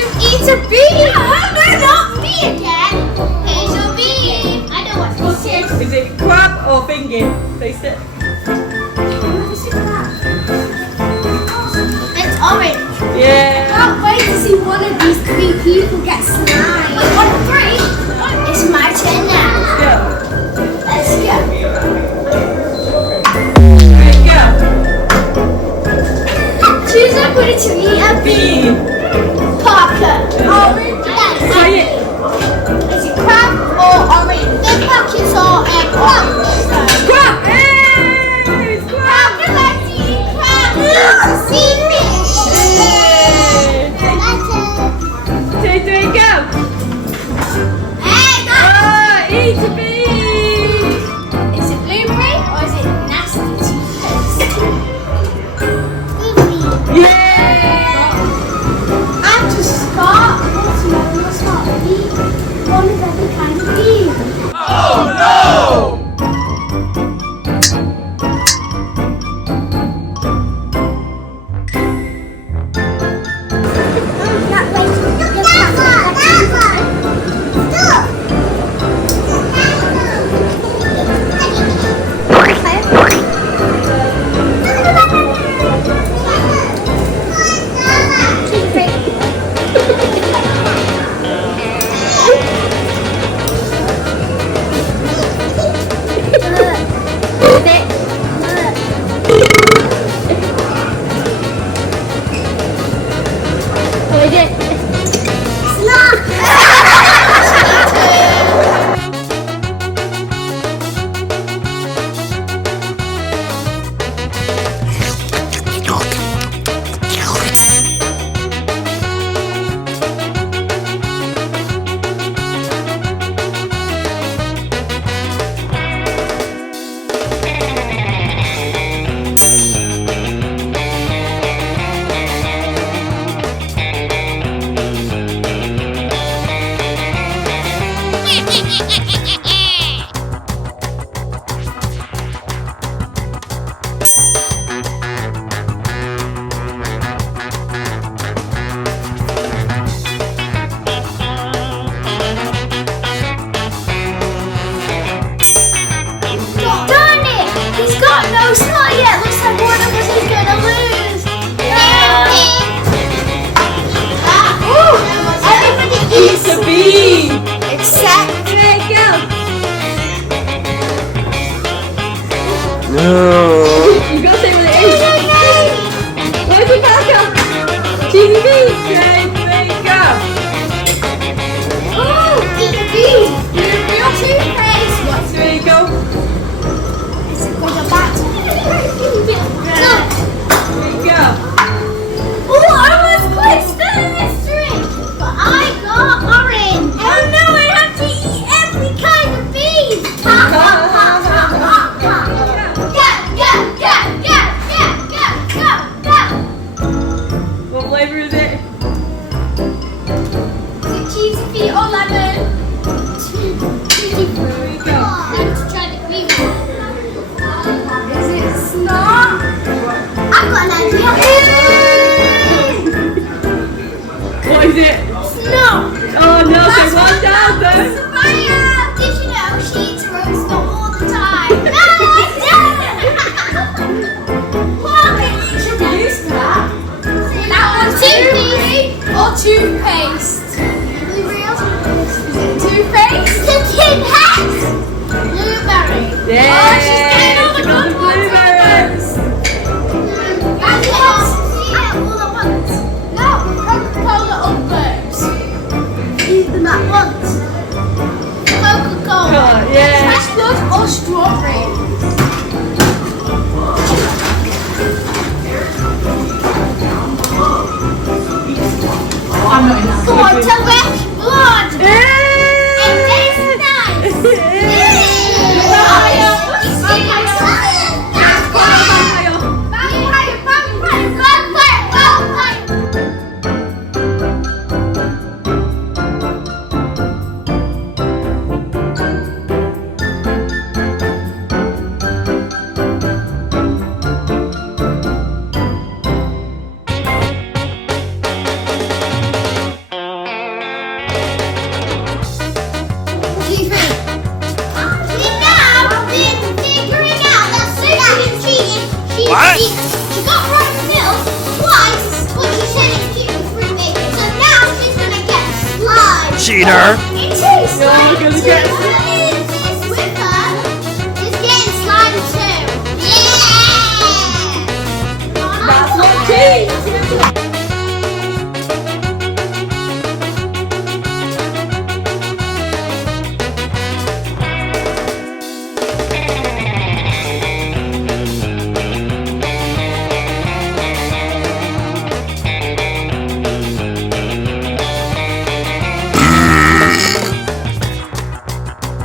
to eat a bee. No, not me again. Here's your bee. I know what this is. Is it crab or thingy? Taste it. It's orange. Yeah. Can't wait to see one of these 3 people get slime. On 3. It's my turn now. Go. Let's go. There you go. Choose a way to eat a bee. Bee. Parker. Orange. Try it. Is it crab or orange? The Parkers or orange. Crab. Hey, it's crab. Parker likes to eat crab. Sea fish. Hey. There you go. Hey, Ah, eat a bee. is it blueberry or is it nasty toothpaste? Yeah. And to start, watermelon or start bee. One of every kind of bee. Oh no. That way. Darn it! He's got no snot yet. Looks like one of us is gonna lose. Everybody Eat a bee. except There you go. You gotta say what it is. Where's the Parker? Cheesy bee. There you go. oh, eat a bee. Real toothpaste. What's There you go. is it called a bat? There you go. Oh, I was quite still in mystery, but I got orange. Oh no, I have to eat every kind of bee. Ha ha ha ha ha ha. Go. What flavour is it? Is it cheesy feet or lemon? Cheesy feet. There you go. Let's try the green one. Is it snot? I've got an idea. What is it? Snot. Oh no, so 1,000. Sophia, did you know she eats roast all the time? No, I don't. Well, you should use that. That one's toothpaste or toothpaste? Is it toothpaste? Toothpaste. Blueberry. Yeah. Oh, she's getting all the she got good the ones. blueberries. That's all at once. No, Coca-Cola upwards. Eat them at once. Coca-Cola. God, yeah. Fresh blood or strawberry? Go on, tell fresh blood. It tastes nice. Cheater! It tastes You're like gonna two get- balloons. This whipper is getting slime too. Yeah! That's not cheese.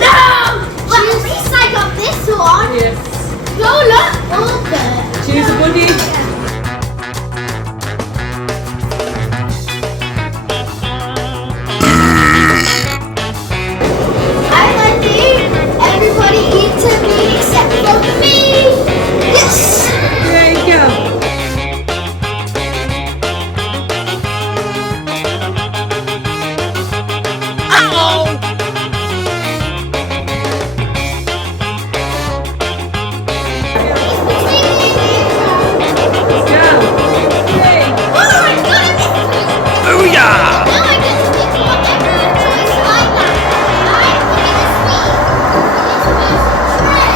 Well, at least I got this one. Yes. Go look, Parker. Choose a buddy. I like it. Everybody eats a meat except for me. Yes. There you go. Go. Three. Oh, I got it. Booyah! Now I get to pick whatever choice I like. I'm picking a sweet.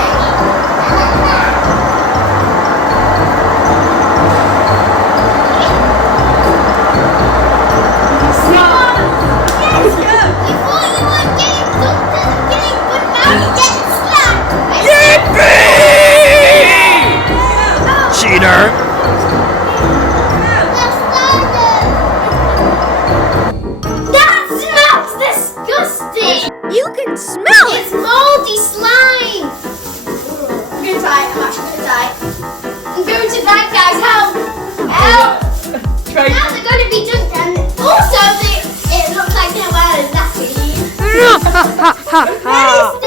Stop. Let's go. You thought you were getting dunked at the beginning, but now you get slapped. Yippee! Cheater! That smells disgusting! You can smell it! It's moldy slime! I'm gonna die, I'm going to die, guys, help! Help! Try. Now they're going to be dunked and also it looks like they're wearing nappies. Ha ha ha ha!